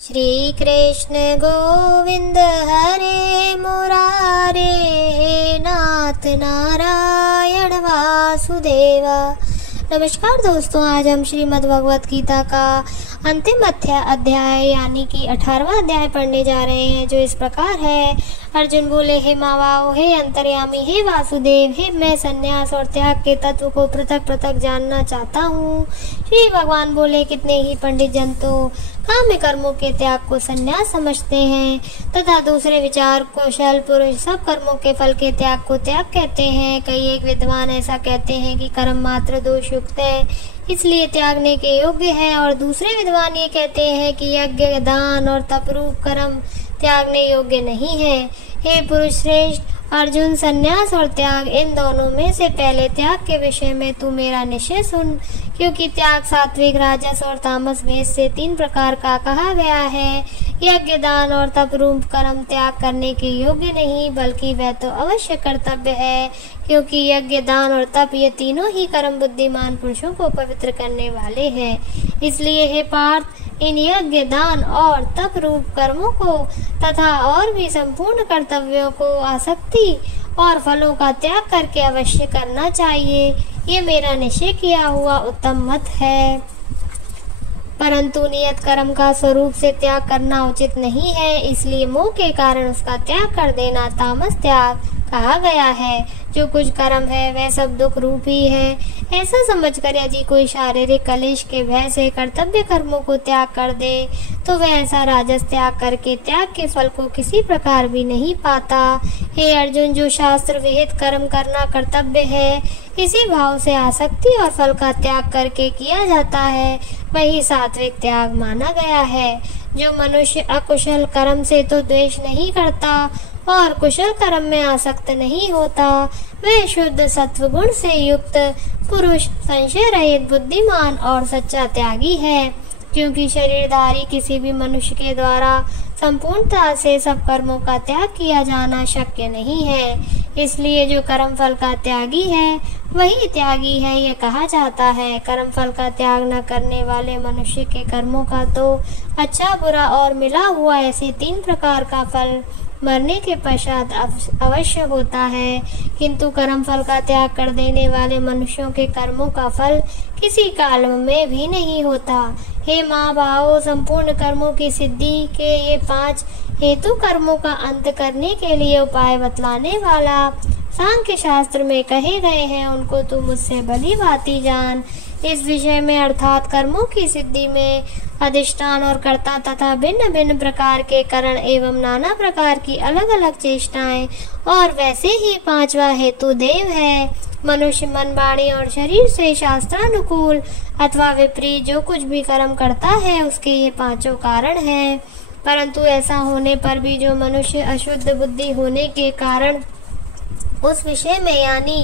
श्री कृष्ण गोविंद हरे मुरारे, नाथ नारायण वासुदेवा। नमस्कार दोस्तों, आज हम श्रीमद् भगवत गीता का अंतिम अध्याय यानी कि 18वां अध्याय पढ़ने जा रहे हैं, जो इस प्रकार है। अर्जुन बोले, हे मावाओ, हे अंतर्यामी, हे वासुदेव, हे मैं संन्यास और त्याग के तत्व को पृथक पृथक जानना चाहता हूँ। श्री भगवान बोले, कितने ही पंडित जन तो काम्य कर्मों के त्याग को संन्यास समझते हैं तथा दूसरे विचार कौशल पुरुष सब कर्मों के फल के त्याग को त्याग कहते हैं। कई एक विद्वान ऐसा कहते हैं कि कर्म मात्र दोष युक्त है, इसलिए त्यागने के योग्य है, और दूसरे विद्वान ये कहते हैं कि यज्ञ दान और तपरूप कर्म त्यागने योग्य नहीं है। हे पुरुष श्रेष्ठ अर्जुन, संन्यास और त्याग इन दोनों में से पहले त्याग के विषय में तू मेरा निश्चय सुन, क्योंकि त्याग सात्विक राजस और तामस भेद से 3 प्रकार का कहा गया है। यज्ञ दान और तपरूप कर्म त्याग करने के योग्य नहीं, बल्कि वह तो अवश्य कर्तव्य है, क्योंकि यज्ञ दान और तप ये तीनों ही कर्म बुद्धिमान पुरुषों को पवित्र करने वाले हैं। इसलिए हे पार्थ, इन यज्ञ दान और तप रूप कर्मों को तथा और भी संपूर्ण कर्तव्यों को आसक्ति और फलों का त्याग करके अवश्य करना चाहिए। ये मेरा निश्चय किया हुआ उत्तम मत है, परंतु नियत कर्म का स्वरूप से त्याग करना उचित नहीं है, इसलिए मोह के कारण उसका त्याग कर देना तामस त्याग कहा गया है। जो कुछ कर्म है वह सब दुख रूप ही है, ऐसा समझकर यदि कोई शारीरिक कलेश के भय से कर्तव्य कर्मों को त्याग कर दे तो वह ऐसा राजस त्याग करके त्याग के फल को किसी प्रकार भी नहीं पाता। हे अर्जुन, जो शास्त्र विहित कर्म करना कर्तव्य है, इसी भाव से आसक्ति और फल का त्याग करके किया जाता है, वही सात्विक त्याग माना गया है। जो मनुष्य अकुशल कर्म से तो द्वेष नहीं करता और कुशल कर्म में आसक्त नहीं होता, वह शुद्ध सत्व गुण से युक्त पुरुष संशय रहित बुद्धिमान और सच्चा त्यागी है। क्योंकि शरीरधारी किसी भी मनुष्य के द्वारा संपूर्णता से सब कर्मों का त्याग किया जाना शक्य नहीं है, इसलिए जो कर्म फल का त्यागी है वही त्यागी है, ये कहा जाता है। कर्म फल का त्याग न करने वाले मनुष्य के कर्मों का तो अच्छा बुरा और मिला हुआ ऐसे 3 प्रकार का फल मरने के पश्चात अवश्य होता है, किंतु कर्म फल का त्याग कर देने वाले मनुष्यों के कर्मों का फल किसी काल में भी नहीं होता। हे माँ भाव, संपूर्ण कर्मों की सिद्धि के ये 5 हेतु कर्मों का अंत करने के लिए उपाय बतलाने वाला सांख्य शास्त्र में कहे गए हैं, उनको तू मुझसे भली भांति जान। इस विषय में अर्थात कर्मों की सिद्धि में अधिष्ठान और कर्ता तथा भिन्न भिन्न प्रकार के कारण एवं नाना प्रकार की अलग अलग चेष्टाएं, और वैसे ही 5वां हेतु देव है। मनुष्य मन वाणी और शरीर से शास्त्रानुकूल अथवा विपरीत जो कुछ भी कर्म करता है उसके ये 5 कारण हैं। परंतु ऐसा होने पर भी जो मनुष्य अशुद्ध बुद्धि होने के कारण उस विषय में यानी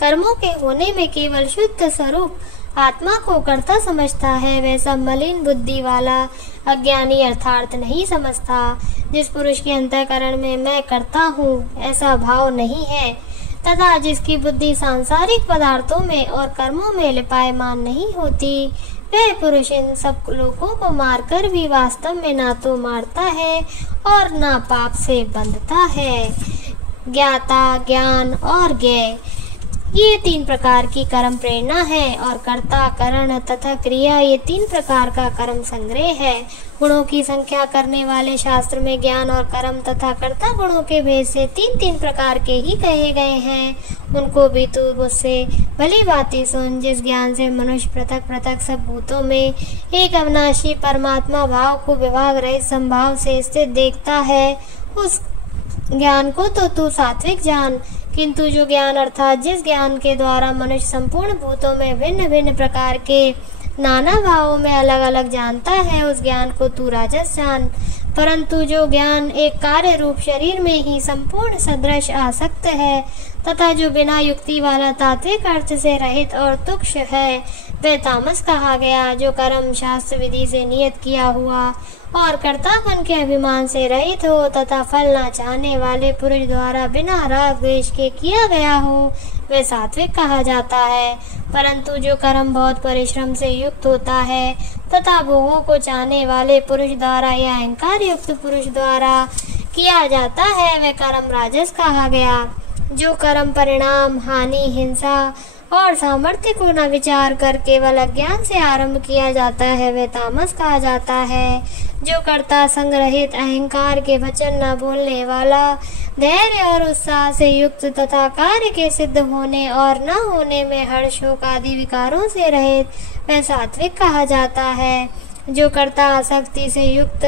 कर्मों के होने में केवल शुद्ध स्वरूप आत्मा को कर्ता समझता है, वैसा मलिन बुद्धि वाला अज्ञानी अर्थार्थ नहीं समझता। जिस पुरुष के अंतःकरण में मैं करता हूँ ऐसा भाव नहीं है तथा जिसकी बुद्धि सांसारिक पदार्थों में और कर्मों में लिपायमान नहीं होती, वह पुरुष इन सब लोगों को मारकर भी वास्तव में ना तो मारता है और ना पाप से बंधता है। ज्ञाता, ज्ञान और ज्ञेय ये 3 प्रकार की कर्म प्रेरणा है, और कर्ता, करण तथा क्रिया ये 3 प्रकार का कर्म संग्रह है। गुणों की संख्या करने वाले शास्त्र में ज्ञान और कर्म तथा कर्ता गुणों के भेद से 3-3 प्रकार के ही कहे गए हैं, उनको भी तू मुझसे भली भांति सुन। जिस ज्ञान से मनुष्य पृथक पृथक सब भूतों में एक अविनाशी परमात्मा भाव को विभाग रहित संभाव से स्थित देखता है, उस ज्ञान को तो तू सात्विक जान, किंतु जो ज्ञान अर्थात जिस ज्ञान के द्वारा मनुष्य संपूर्ण भूतों में भिन्न भिन्न प्रकार के नाना भावों में अलग अलग जानता है, उस ज्ञान को तू राजस जान। परंतु जो ज्ञान एक कार्य रूप शरीर में ही संपूर्ण सदृश आसक्त है तथा जो बिना युक्ति वाला तात्विक अर्थ से रहित और तुक्ष है, वह तामस कहा गया। जो कर्म शास्त्र विधि से नियत किया हुआ और कर्तापन के अभिमान से रहित हो तथा फल न चाहने वाले पुरुष द्वारा बिना राग द्वेष के किया गया हो वे सात्विक कहा जाता है। परंतु जो कर्म बहुत परिश्रम से युक्त होता है तथा भोगों को चाहने वाले पुरुष द्वारा या अहंकार युक्त पुरुष द्वारा किया जाता है वह कर्म राजस कहा गया। जो कर्म परिणाम हानि हिंसा और सामर्थ्य को न विचार कर केवल अज्ञान से आरंभ किया जाता है वह तामस कहा जाता है। जो कर्ता संग्रहित अहंकार के वचन न बोलने वाला धैर्य और उत्साह से युक्त तथा कार्य के सिद्ध होने और न होने में हर्ष शोक आदि विकारों से रहित वह सात्विक कहा जाता है। जो कर्ता आसक्ति से युक्त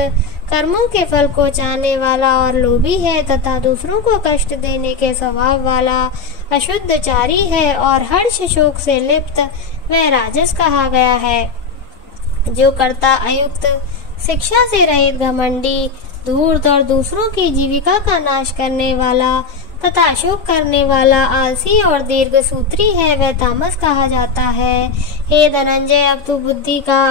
कर्मों के फल को चाहने वाला और लोभी है तथा दूसरों को कष्ट देने के स्वभाव वाला अशुद्धचारी है और हर्ष शोक से लिप्त वह राजस कहा गया है। जो कर्ता अयुक्त शिक्षा से रहित घमंडी धूर्त और दूसरों की जीविका का नाश करने वाला तथा शोक करने वाला आलसी और दीर्घ सूत्री है वह तामस कहा जाता है। हे धनंजय अब तू बुद्धि का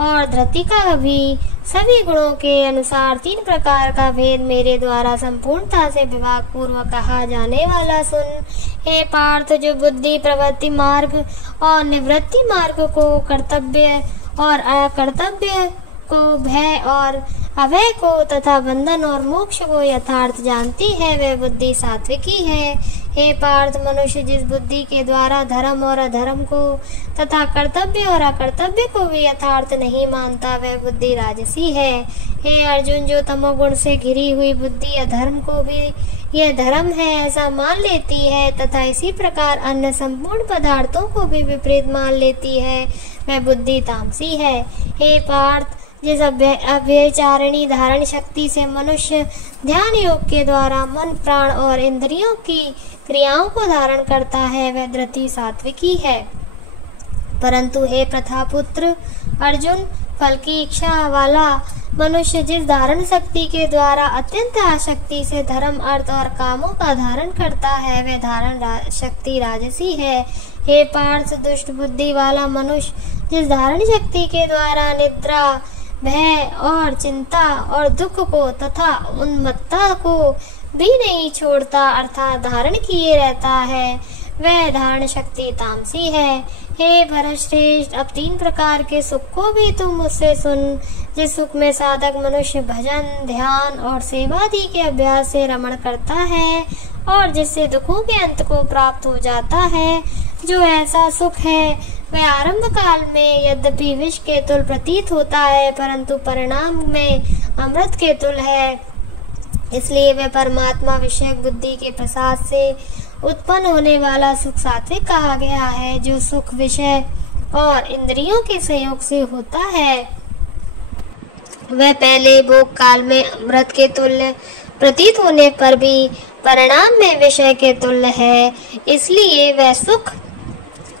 और धृति का भी सभी गुणों के अनुसार 3 प्रकार का भेद मेरे द्वारा संपूर्णता से विभाग पूर्वक कहा जाने वाला सुन। हे पार्थ जो बुद्धि प्रवृत्ति मार्ग और निवृत्ति मार्ग को कर्तव्य और अकर्तव्य को भय और अभय को तथा बंधन और मोक्ष को यथार्थ जानती है वह बुद्धि सात्विकी है। हे पार्थ मनुष्य जिस बुद्धि के द्वारा धर्म और अधर्म को तथा कर्तव्य और अकर्तव्य को भी यथार्थ नहीं मानता वह बुद्धि राजसी है। हे अर्जुन जो तमोगुण से घिरी हुई बुद्धि अधर्म को भी यह धर्म है ऐसा मान लेती है तथा इसी प्रकार अन्य संपूर्ण पदार्थों को भी विपरीत मान लेती है वह बुद्धि तामसी है। हे पार्थ जिस अव्यचारिणी धारण शक्ति से मनुष्य ध्यान योग के द्वारा मन प्राण और इंद्रियों की क्रियाओं को धारण करता है वह धृति सात्विकी है। परंतु हे प्रथापुत्र अर्जुन फल की इच्छा वाला मनुष्य जिस धारण शक्ति के द्वारा अत्यंत आसक्ति से धर्म अर्थ और कामों का धारण करता है वह धारण शक्ति राजसी है। हे पार्थ दुष्ट बुद्धि वाला मनुष्य जिस धारण शक्ति के द्वारा निद्रा भय और चिंता और दुख को तथा उन्मत्तता को भी नहीं छोड़ता अर्थात धारण किए रहता है वह धारण शक्ति तामसी है। हे भरतश्रेष्ठ अब 3 प्रकार के सुख को भी तुम मुझसे सुन। जिस सुख में साधक मनुष्य भजन ध्यान और सेवादि के अभ्यास से रमण करता है और जिससे दुखों के अंत को प्राप्त हो जाता है जो ऐसा सुख है वह आरंभ काल में यद्यपि विष के तुल प्रतीत होता है परंतु परिणाम में अमृत के तुल है। इसलिए वह परमात्मा विषयक बुद्धि के प्रसाद से उत्पन्न होने वाला सुख सात्विक कहा गया है। जो सुख विषय और इंद्रियों के संयोग से होता है वह पहले भोग काल में अमृत के तुल्य प्रतीत होने पर भी परिणाम में विषय के तुल्य है, इसलिए वह सुख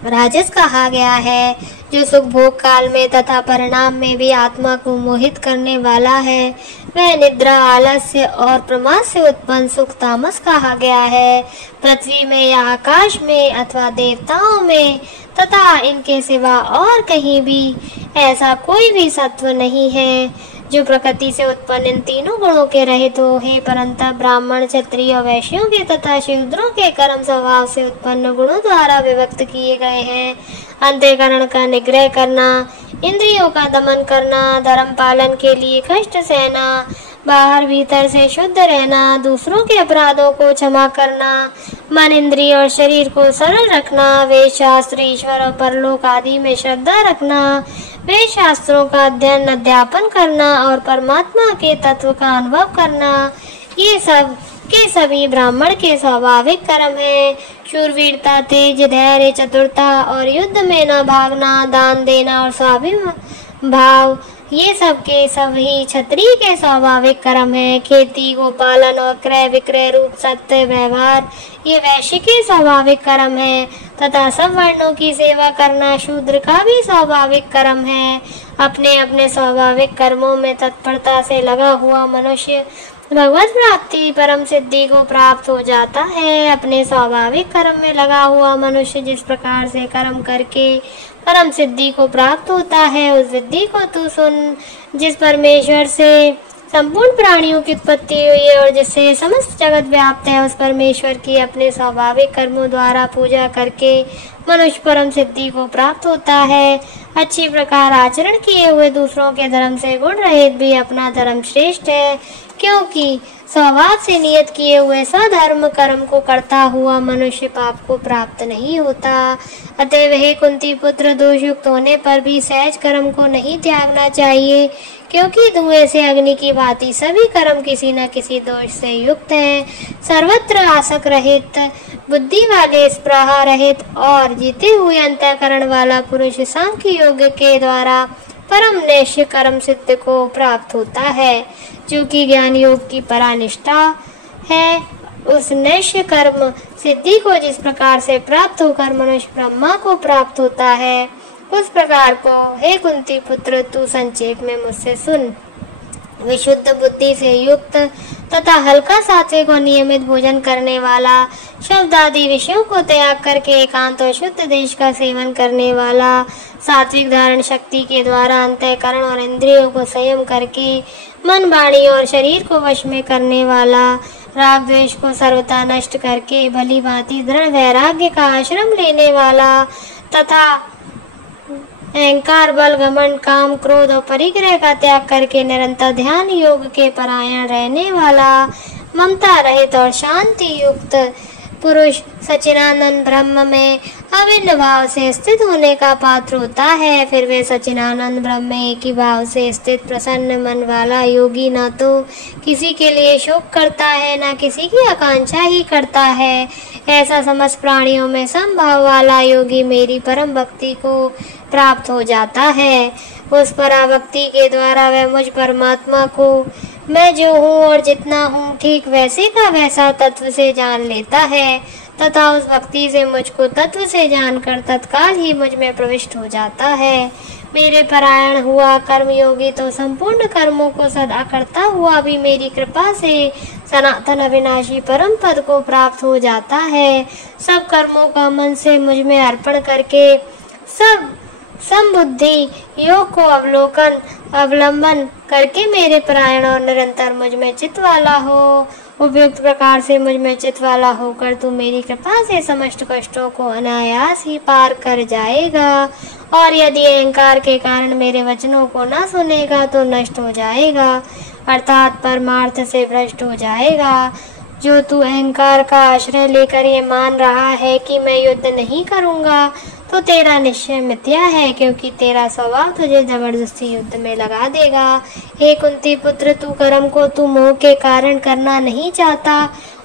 राजस कहा गया है। जो सुख भोग काल में तथा परिणाम में भी आत्मा को मोहित करने वाला है वह निद्रा आलस्य और प्रमाद से उत्पन्न सुख तामस कहा गया है। पृथ्वी में या आकाश में अथवा देवताओं में तथा इनके सिवा और कहीं भी ऐसा कोई भी सत्व नहीं है जो प्रकृति से उत्पन्न इन तीनों गुणों के रहित हो। हे परंतु ब्राह्मण क्षत्रिय वैश्यों के तथा शूद्रों के कर्म स्वभाव से उत्पन्न गुणों द्वारा विभक्त किए गए हैं। अंतःकरण का निग्रह करना, इंद्रियों का दमन करना, धर्म पालन के लिए कष्ट सहना, बाहर भीतर से शुद्ध रहना, दूसरों के अपराधों को क्षमा करना, मन इंद्रिय और शरीर को सरल रखना, वेद शास्त्र ईश्वर और परलोक आदि में श्रद्धा रखना, वेद शास्त्रों का अध्ययन अध्यापन करना और परमात्मा के तत्व का अनुभव करना, ये सब के सभी ब्राह्मण के स्वाभाविक कर्म है। शूरवीरता, तेज, धैर्य, चतुरता और युद्ध में न भागना, दान देना और स्वाभिमान भाव ये सब के सभी क्षत्रिय के स्वाभाविक कर्म है। खेती, गोपालन और क्रय विक्रय रूप सत्य व्यवहार ये वैश्य के स्वाभाविक कर्म है तथा सब वर्णों की सेवा करना शूद्र का भी स्वाभाविक कर्म है। अपने अपने स्वाभाविक कर्मों में तत्परता से लगा हुआ मनुष्य भगवत प्राप्ति परम सिद्धि को प्राप्त हो जाता है। अपने स्वाभाविक कर्म में लगा हुआ मनुष्य जिस प्रकार से कर्म करके परम सिद्धि को प्राप्त होता है। उस सिद्धि को तू सुन जिस परमेश्वर से संपूर्ण प्राणियों की उत्पत्ति हुई है और जिससे समस्त जगत व्याप्त है। उस परमेश्वर की अपने स्वाभाविक कर्मों द्वारा पूजा करके मनुष्य परम सिद्धि को प्राप्त होता है। अच्छी प्रकार आचरण किए हुए दूसरों के धर्म से गुण रहित भी अपना धर्म श्रेष्ठ है, क्योंकि स्वभाव से नियत किए हुए स्वधर्म कर्म को करता हुआ मनुष्य पाप को प्राप्त नहीं होता। अतएव हे कुंती पुत्र, दोषयुक्त होने पर भी सहज कर्म को नहीं त्यागना चाहिए, क्योंकि धुएं से अग्नि की भांति सभी कर्म किसी न किसी दोष से युक्त हैं। सर्वत्र आसक्त रहित, बुद्धि वाले, स्पृहा रहित और जीते हुए अंतःकरण वाला पुरुष सांख्य योग के द्वारा परम नैष्य कर्म सिद्ध को प्राप्त होता है, जो कि ज्ञान योग की परानिष्ठा है। उस नैष्य कर्म सिद्धि को जिस प्रकार से प्राप्त होकर मनुष्य ब्रह्मा को प्राप्त होता है, उस प्रकार को हे कुंती पुत्र तू संक्षेप में मुझसे सुन। विशुद्ध बुद्धि से युक्त तथा हल्का सात्विक और नियमित भोजन करने वाला, शब्द आदि विषयों को त्याग करके एकांत और शुद्ध देश का सेवन करने वाला, सात्विक धारण शक्ति के द्वारा अंतःकरण और इंद्रियों को संयम करके मन, वाणी और शरीर को वश में करने वाला, राग द्वेष को सर्वथा नष्ट करके भली भांति दृढ़ वैराग्य का आश्रम लेने वाला तथा अहंकार, बल, घमंड, काम, क्रोध और परिग्रह का त्याग करके निरंतर ध्यान योग के परायण रहने वाला, ममता रहित और शांति युक्त पुरुष सच्चिदानंद ब्रह्म में अभिन्न भाव से स्थित होने का पात्र होता है। फिर वे सच्चिदानंद ब्रह्म में एक ही भाव से स्थित प्रसन्न मन वाला योगी न तो किसी के लिए शोक करता है, न किसी की आकांक्षा ही करता है। ऐसा समस्त प्राणियों में समभाव वाला योगी मेरी परम भक्ति को प्राप्त हो जाता है। उस पराभक्ति के द्वारा वह मुझ परमात्मा को मैं जो हूँ और जितना हूँ ठीक वैसे का वैसा तत्व से जान लेता है तथा उस भक्ति से मुझको तत्व से जानकर तत्काल ही मुझ में प्रविष्ट हो जाता है। मेरे परायण हुआ कर्मयोगी तो संपूर्ण कर्मों को सदा करता हुआ भी मेरी कृपा से सनातन अविनाशी परम पद को प्राप्त हो जाता है। सब कर्मों का मन से मुझ में अर्पण करके सब समबुद्धि योग को अवलंबन करके मेरे परायण और निरंतर मुझ में चित्त वाला हो। उपयुक्त प्रकार से मुझ में चित्त वाला होकर तू मेरी कृपा से समस्त कष्टों को अनायास ही पार कर जाएगा, और यदि अहंकार के कारण मेरे वचनों को न सुनेगा तो नष्ट हो जाएगा, अर्थात परमार्थ से भ्रष्ट हो जाएगा। जो तू अहंकार का आश्रय लेकर ये मान रहा है कि मैं युद्ध नहीं करूंगा, तो तेरा निश्चय मिथ्या है, क्योंकि तेरा स्वभाव तुझे जबरदस्ती युद्ध में लगा देगा। हे कुंती पुत्र, तू कर्म को तू मोह के कारण करना नहीं चाहता,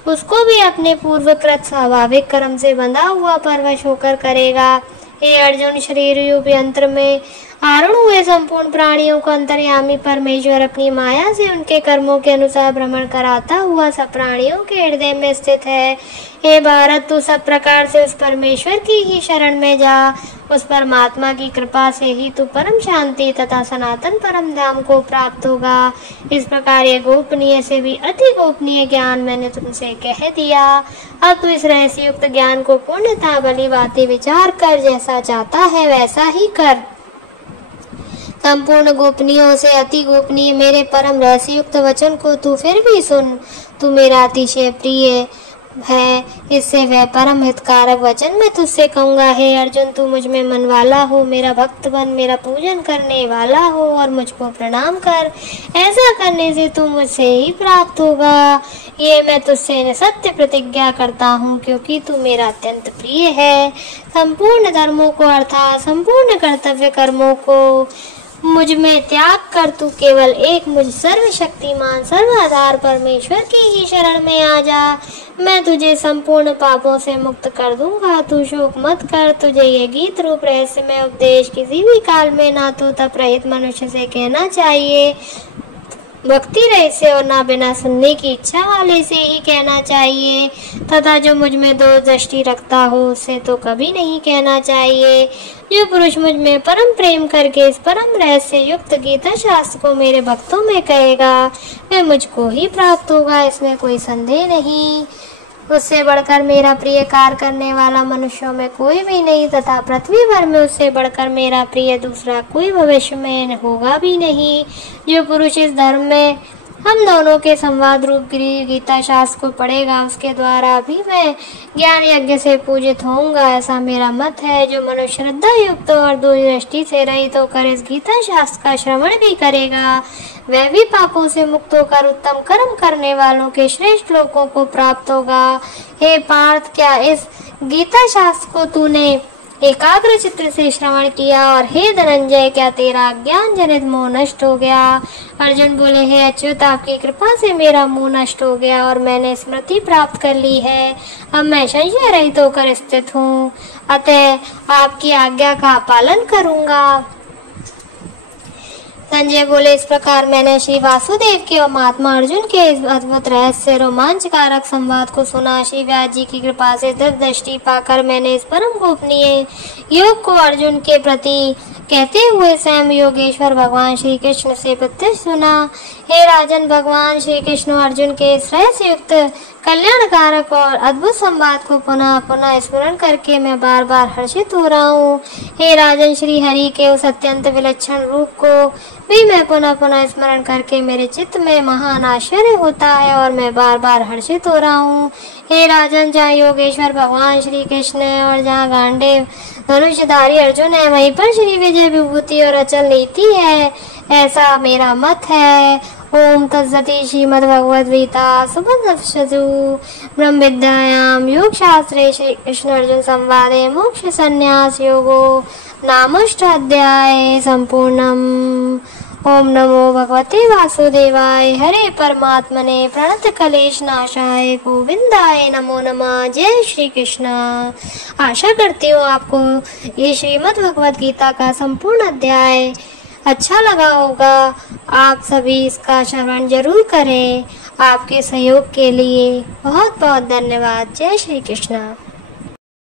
उसको भी अपने पूर्वकृत स्वाभाविक कर्म से बंधा हुआ परवश होकर करेगा। हे अर्जुन, शरीर रूपी यंत्र में आरूढ़ हुए संपूर्ण प्राणियों को अंतर्यामी परमेश्वर अपनी माया से उनके कर्मों के अनुसार भ्रमण कराता हुआ सब प्राणियों के हृदय में स्थित है। हे भारत, तू सब प्रकार से उस परमेश्वर की ही शरण में जा। उस परमात्मा की कृपा से ही तू परम शांति तथा सनातन परम धाम को प्राप्त होगा। इस प्रकार ये गोपनीय से भी अति गोपनीय ज्ञान मैंने तुमसे कह दिया। अब तू इस रहस्य युक्त ज्ञान को पूर्णतः भली भांति विचार कर, जैसा चाहता है वैसा ही कर। संपूर्ण गोपनीयों से अति गोपनीय मेरे परम रहस्य युक्त वचन को तू फिर भी सुन। तू मेरा अतिशय प्रिय है, इससे वह परम हितकारक वचन मैं तुझसे कहूँगा। हे अर्जुन, तू मुझ में मन वाला हो, मेरा भक्त बन, मेरा पूजन करने वाला हो और मुझको प्रणाम कर। ऐसा करने से तू मुझसे ही प्राप्त होगा। ये मैं तुझसे सत्य प्रतिज्ञा करता हूँ, क्योंकि तू मेरा अत्यंत प्रिय है। संपूर्ण धर्मों को अर्थात संपूर्ण कर्तव्य कर्मों को मुझ में त्याग कर तू केवल एक मुझ सर्वशक्तिमान सर्वाधार परमेश्वर की ही शरण में आ जा। मैं तुझे संपूर्ण पापों से मुक्त कर दूंगा। तू शोक मत कर। तुझे ये गीत रूप रहस्यमय उपदेश किसी भी काल में ना तो तप रहित मनुष्य से कहना चाहिए, भक्ति रहित से और ना बिना सुनने की इच्छा वाले से ही कहना चाहिए, तथा जो मुझ में दो दृष्टि रखता हो उससे तो कभी नहीं कहना चाहिए। जो पुरुष मुझ में परम प्रेम करके इस परम रहस्य युक्त गीता शास्त्र को मेरे भक्तों में कहेगा, वह मुझको ही प्राप्त होगा, इसमें कोई संदेह नहीं। उससे बढ़कर मेरा प्रिय कार्य करने वाला मनुष्यों में कोई भी नहीं, तथा पृथ्वी भर में उससे बढ़कर मेरा प्रिय दूसरा कोई भविष्य में होगा भी नहीं। जो पुरुष इस धर्म में हम दोनों के संवाद रूप गीता शास्त्र को पढ़ेगा, उसके द्वारा भी मैं ज्ञान यज्ञ से पूजित होऊंगा, ऐसा मेरा मत है। जो मनुष्य श्रद्धा युक्त और दूरदृष्टि से रहित होकर इस गीता शास्त्र का श्रवण भी करेगा, वह भी पापों से मुक्त होकर उत्तम कर्म करने वालों के श्रेष्ठ लोकों को प्राप्त होगा। हे पार्थ, क्या इस गीता शास्त्र को तूने एकाग्र चित्र से श्रवण किया? और हे धनंजय, क्या तेरा ज्ञान जनित मोह नष्ट हो गया? अर्जुन बोले, हे अच्युत, आपकी कृपा से मेरा मोह नष्ट हो गया और मैंने स्मृति प्राप्त कर ली है। अब मैं संशय रहित होकर स्थित हूँ, अतः आपकी आज्ञा का पालन करूँगा। संजय बोले, इस प्रकार मैंने श्री वासुदेव के और महात्मा अर्जुन के इस अद्भुत रहस्य रोमांचकारक संवाद को सुना। श्री व्यास जी की कृपा से दिव्य दृष्टि पाकर मैंने इस परम गोपनीय योग को अर्जुन के प्रति कहते हुए स्वयं योगेश्वर भगवान श्री कृष्ण से प्रत्यक्ष सुना। हे राजन, भगवान श्री कृष्ण अर्जुन के इस रहस्य युक्त कल्याणकारक और अद्भुत संवाद को पुनः पुनः स्मरण करके मैं बार बार हर्षित हो रहा हूँ। हे राजन, श्री हरि के उस अत्यंत विलक्षण रूप को भी मैं पुनः पुनः स्मरण करके मेरे चित्त में महान आश्चर्य होता है और मैं बार बार हर्षित हो रहा हूँ। हे राजन, जहाँ योगेश्वर भगवान श्री कृष्ण है और जहाँ गांडीव धनुषधारी अर्जुन है, वहीं पर श्री विजय विभूति और अचल नीति है, ऐसा मेरा मत है। ओम तत्सति। श्रीमद्भगवद्गीता सुपनिषत्सु ब्रह्म विद्यायां योग शास्त्रे श्री कृष्ण अर्जुन संवादे मोक्ष संन्यास योगो नामोष्टाध्याय संपूर्णम्। ओम नमो भगवते वासुदेवाय। हरे परमात्मने प्रणत क्लेश नाशाय गोविंदाय नमो नमः। जय श्री कृष्ण। आशा करती हूँ आपको ये श्रीमद् भगवद गीता का संपूर्ण अध्याय अच्छा लगा होगा। आप सभी इसका श्रवण जरूर करें। आपके सहयोग के लिए बहुत बहुत धन्यवाद। जय श्री कृष्ण।